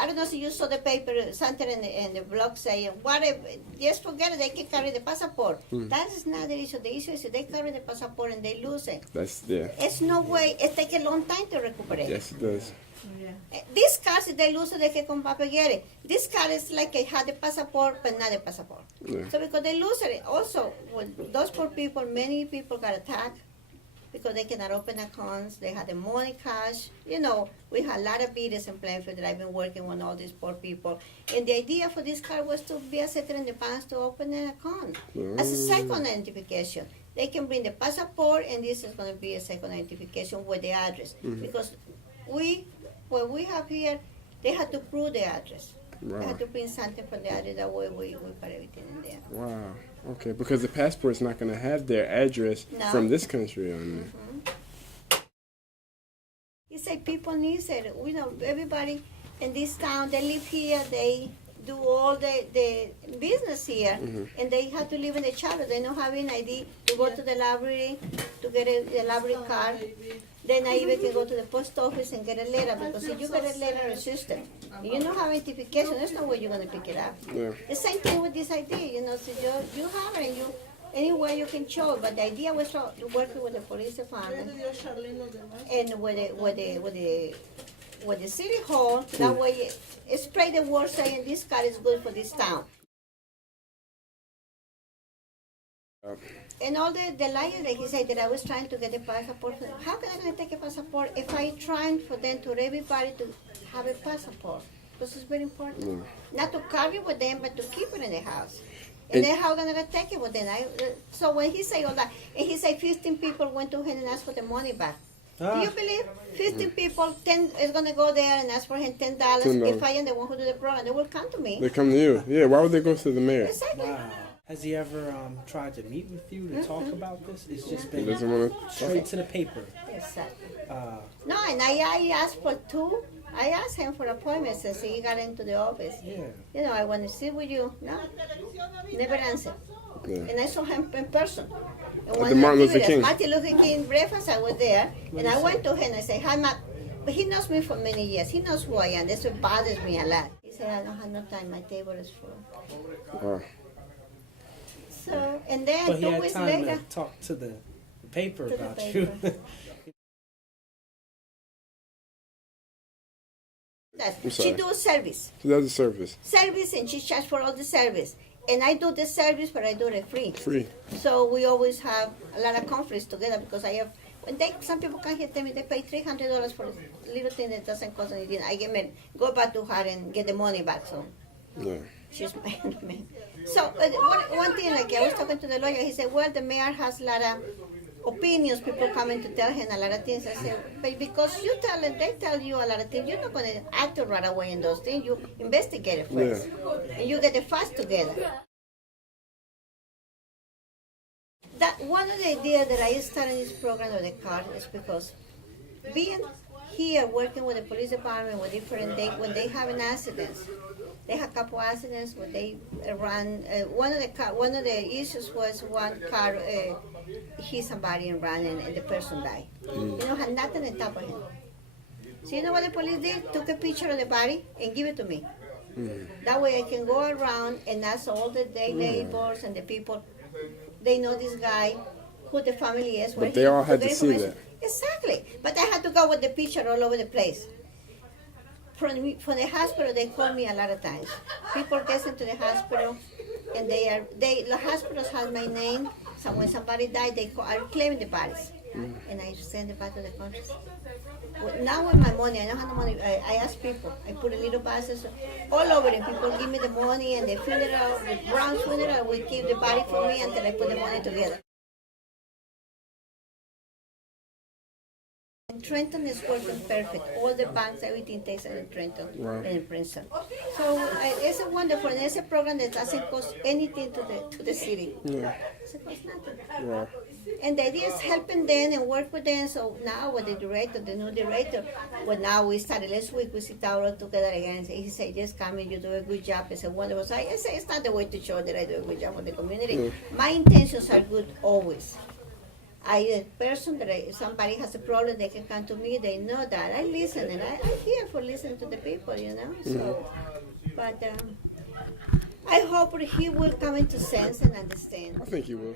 I don't know if you saw the paper, something in the blog saying, whatever, just forget it, they can carry the passport. That is not the issue. The issue is if they carry the passport and they lose it. It's no way, it takes a long time to recuperate. Yes, it does. These cars, if they lose it, they can come back and get it. This car is like I had the passport, but not the passport. Yeah. So because they lose it, also, with those poor people, many people got attacked because they cannot open accounts. They had the money cash. You know, we had a lot of videos in Plainfield that I've been working with all these poor people. And the idea for this car was to be a setter in the banks to open an account as a second identification. They can bring the passport, and this is going to be a second identification with the address. Because what we have here, they had to prove the address. Wow. They had to bring something from the address. That way we put everything in there. Wow. Okay, because the passport's not going to have their address from this country on there. He said people need it. You know, everybody in this town, they live here, they do all the business here, and they have to live in the charter. They don't have an ID to go to the library, to get a library card. Then I even can go to the post office and get a letter, because if you get a letter in the system, you don't have identification, there's no way you're going to pick it up. Yeah. The same thing with this ID, you know, so you have it, and you, anywhere you can show it, but the idea was working with the police department and with the city hall, that way it spread the word saying this car is good for this town. And all the liars, like he said, that I was trying to get a passport. How can I take a passport if I trying for them to everybody to have a passport? Because it's very important. Not to carry with them, but to keep it in the house. And then how am I going to take it with them? So when he say all that, and he said 15 people went to him and asked for the money back. Do you believe? 15 people, 10 is going to go there and ask for him $10. If I am the one who do the program, they will come to me. They come to you. Yeah, why would they go to the mayor? Exactly. Wow. Has he ever tried to meet with you to talk about this? It's just been He doesn't want to straight to the paper. Exactly. Uh, No, and I asked for two. I asked him for appointments as he got into the office. yeah. You know, I want to sit with you. No, never answered. Yeah. And I saw him in person. And At the Martin Luther King. Martin Luther King breakfast, I was there. And I went to him and I said, hi, Matt. But he knows me for many years. He knows who I am. That's what bothers me a lot. He said, I don't have no time. My table is full. Wow. So, and then But he 2 had weeks time later, to talk to the paper To the about paper. you. I'm she sorry. do service. So that's a service. Service, and she charges for all the service. And I do the service, but I do it free. Free. So we always have a lot of conflicts together because I have, when some people come here tell me they pay $300 for a little thing that doesn't cost anything. I get me, go back to her and get the money back. So Yeah. she's my enemy. So one thing, like I was talking to the lawyer, he said, well, the mayor has a lot of opinions, people coming to tell him a lot of things. I said, but because you tell them, they tell you a lot of things, you're not going to act right away in those things. You investigate it first. And you get the facts together. That one of the ideas that I started this program with the car is because being here working with the police department with different when they have an accident, they have a couple accidents where they run. One of the issues was one car hit somebody and ran and the person died. You know, had nothing on top of him. So you know what the police did? Took a picture of the body and give it to me. That way I can go around and ask all the neighbors and the people. They know this guy, who the family is. But they all had to see that. Exactly. But I had to go with the picture all over the place. From the hospital, they call me a lot of times. People get into the hospital, and the hospitals have my name. So when somebody died, they are claiming the bodies, and I send it back to the country. Now with my money, I don't have the money. I ask people. I put a little boxes all over it. People give me the money, and the funeral, the Brown funeral, will keep the body for me until I put the money together. And Trenton is working perfect. All the banks, everything takes in Trenton and in Princeton. So it's a wonderful, and it's a program that doesn't cost anything to the city. Yeah. It costs nothing. Wow. And the idea is helping them and work with them. So now with the director, the new director, well, now we started last week, we sit down all together again and he said, yes, Carmen, you do a good job. It's a wonderful. So I say, it's not the way to show that I do a good job with the community. My intentions are good always. A person that if somebody has a problem, they can come to me. They know that I listen, and I'm here for listening to the people, you know. So, but I hope he will come into sense and understand. I think he will.